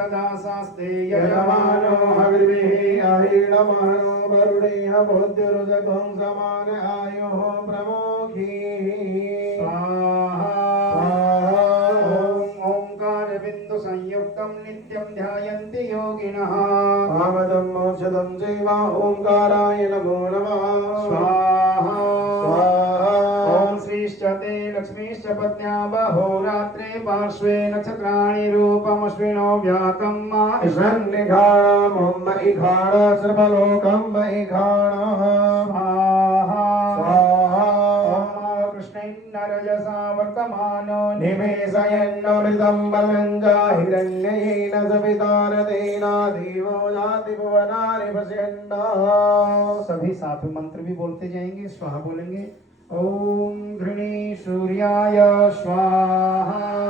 तदा शास्ते यजमानो हविर्भिः अहीणमहनो वरुणेह भूत्युरुजगं समान आयुः प्रमुखी स्वाहा। स्वाहा। ओंकार बिंदु संयुक्तं नित्यं ध्यायन्ति योगिनः कामदं मोक्षदं चैव ओंकाराय नमो नमः स्वाहा। स्वाहा। ओम श्रीश्च ते लक्ष्मीश्च पत्न्या बहोरात्रे पार्श्वे नक्षत्राणि रूपमश्विनो व्यातं मा ईशान्यघाणं मयिघाण सर्वलोकं मयिघाणः स्वाहा। स्वाहा। कृष्णेन्नरजसा वर्तमानो निमेषयन्नमृतं बलं च हिरण्येन सवितारतेन देवो जाति भुवनानि पश्यन्तः। सभी साथ में मंत्र भी बोलते जाएंगे। स्वाहा बोलेंगे। ओम घृणी सूर्याय स्वाहा।